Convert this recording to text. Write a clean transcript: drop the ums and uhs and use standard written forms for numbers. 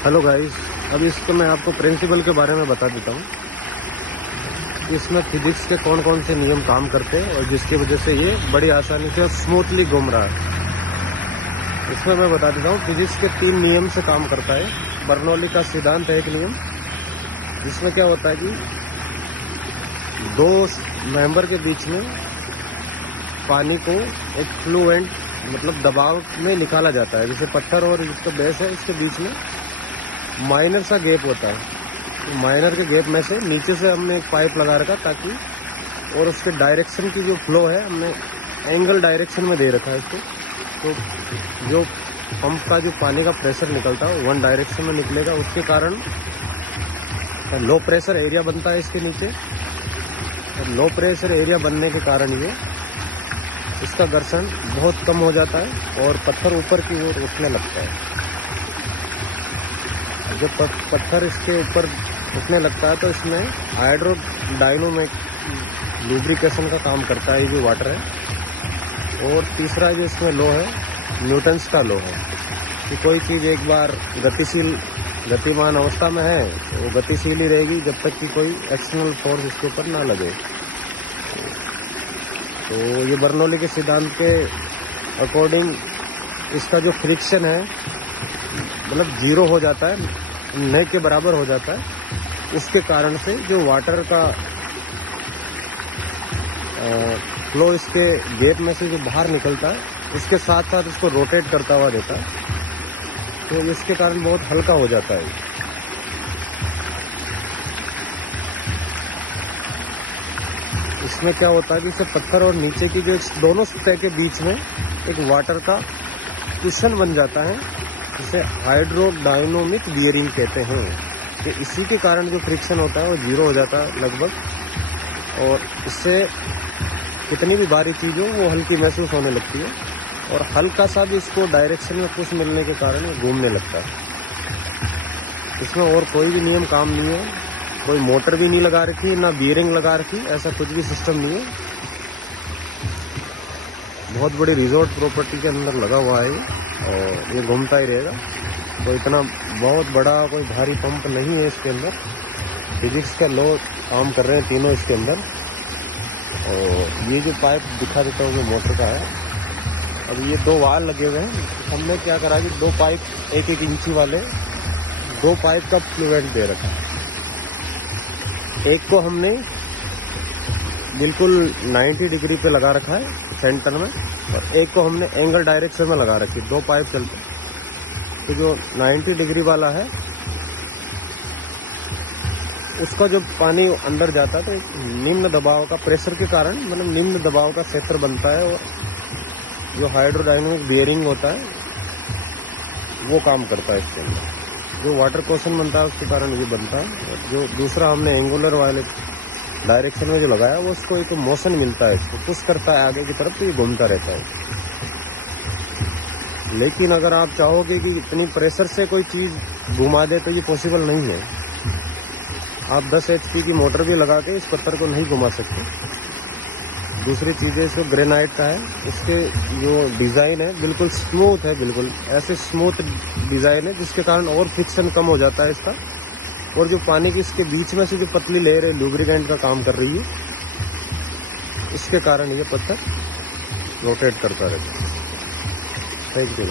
Hello guys, अभी इसको मैं आपको प्रिंसिपल के बारे में बता देता हूँ कि इसमें फिजिक्स के कौन कौन से नियम काम करते हैं और जिसकी वजह से ये बड़ी आसानी से और स्मूथली घूम रहा है। इसमें मैं बता देता हूँ, फिजिक्स के 3 नियम से काम करता है। बर्नौली का सिद्धांत है एक नियम, जिसमें क्या होता है कि 2 मेंबर के बीच में पानी को एक फ्लुएंट मतलब दबाव में निकाला जाता है। जैसे पत्थर और जिसका बेस है इसके बीच में माइनर सा गैप होता है, तो माइनर के गैप में से नीचे से हमने एक पाइप लगा रखा ताकि, और उसके डायरेक्शन की जो फ्लो है हमने एंगल डायरेक्शन में दे रखा है इसको। तो जो पंप का जो पानी का प्रेशर निकलता है वन डायरेक्शन में निकलेगा, उसके कारण लो प्रेशर एरिया बनता है इसके नीचे। और लो प्रेशर एरिया बनने के कारण ये इसका घर्षण बहुत कम हो जाता है और पत्थर ऊपर की ओर उठने लगता है। जब पत्थर इसके ऊपर उठने लगता है तो इसमें हाइड्रोडायनामिक लुब्रिकेशन का काम करता है ये जो वाटर है। और तीसरा जो इसमें लॉ है न्यूटन्स का लॉ है कि कोई चीज़ एक बार गतिमान अवस्था में है तो वो गतिशील ही रहेगी जब तक कि कोई एक्सटर्नल फोर्स इसके ऊपर ना लगे। तो ये बर्नौली के सिद्धांत के अकॉर्डिंग इसका जो फ्रिक्शन है मतलब 0 हो जाता है, न के बराबर हो जाता है। इसके कारण से जो वाटर का फ्लो इसके गैप में से जो बाहर निकलता है इसके साथ साथ इसको रोटेट करता हुआ देता है, तो इसके कारण बहुत हल्का हो जाता है। इसमें क्या होता है कि इसे पत्थर और नीचे की जो दोनों सतह के बीच में एक वाटर का कुशन बन जाता है, जिसे हाइड्रोडायनामिक बियरिंग कहते हैं। कि इसी के कारण जो फ्रिक्शन होता है वो 0 हो जाता है लगभग, और इससे कितनी भी भारी चीज़ हो वो हल्की महसूस होने लगती है और हल्का सा भी इसको डायरेक्शन में पुश मिलने के कारण वो घूमने लगता है। इसमें और कोई भी नियम काम नहीं है, कोई मोटर भी नहीं लगा रखी ना बियरिंग लगा रखी, ऐसा कुछ भी सिस्टम नहीं है। बहुत बड़ी रिजॉर्ट प्रॉपर्टी के अंदर लगा हुआ है और ये घूमता ही रहेगा। तो इतना बहुत बड़ा कोई भारी पंप नहीं है इसके अंदर। फिजिक्स का लॉ काम कर रहे हैं तीनों इसके अंदर। और ये जो पाइप दिखा देता हूँ जो मोटर का है, अब ये 2 वाल लगे हुए हैं। हमने क्या करा कि 2 पाइप 1-1 इंची वाले 2 पाइप का फ्लुएंट दे रखा है। एक को हमने बिल्कुल 90 डिग्री पे लगा रखा है सेंटर में, और एक को हमने एंगल डायरेक्शन में लगा रखी है। 2 पाइप चलते हैं। तो जो 90 डिग्री वाला है उसका जब पानी अंदर जाता है तो निम्न दबाव का प्रेशर के कारण मतलब निम्न दबाव का क्षेत्र बनता है, और जो हाइड्रोडायनामिक बियरिंग होता है वो काम करता है इसके अंदर। जो वाटर क्वेश्चन बनता है उसके कारण ये बनता है। और जो दूसरा हमने एंगुलर वाले डायरेक्शन में जो लगाया वो उसको एक मोशन मिलता है, इसको पुश करता है आगे की तरफ, तो ये घूमता रहता है। लेकिन अगर आप चाहोगे कि इतनी प्रेशर से कोई चीज़ घुमा दे तो ये पॉसिबल नहीं है। आप 10 HP की मोटर भी लगा के इस पत्थर को नहीं घुमा सकते। दूसरी चीज़ें इसको ग्रेनाइट का है, इसके जो डिज़ाइन है बिल्कुल स्मूथ है, बिल्कुल ऐसे स्मूथ डिज़ाइन है जिसके कारण और फ्रिक्शन कम हो जाता है इसका। और जो पानी की इसके बीच में से जो पतली लेयर है लुब्रिकेंट का काम कर रही है, इसके कारण ये पत्थर रोटेट करता रहता है। Thank you.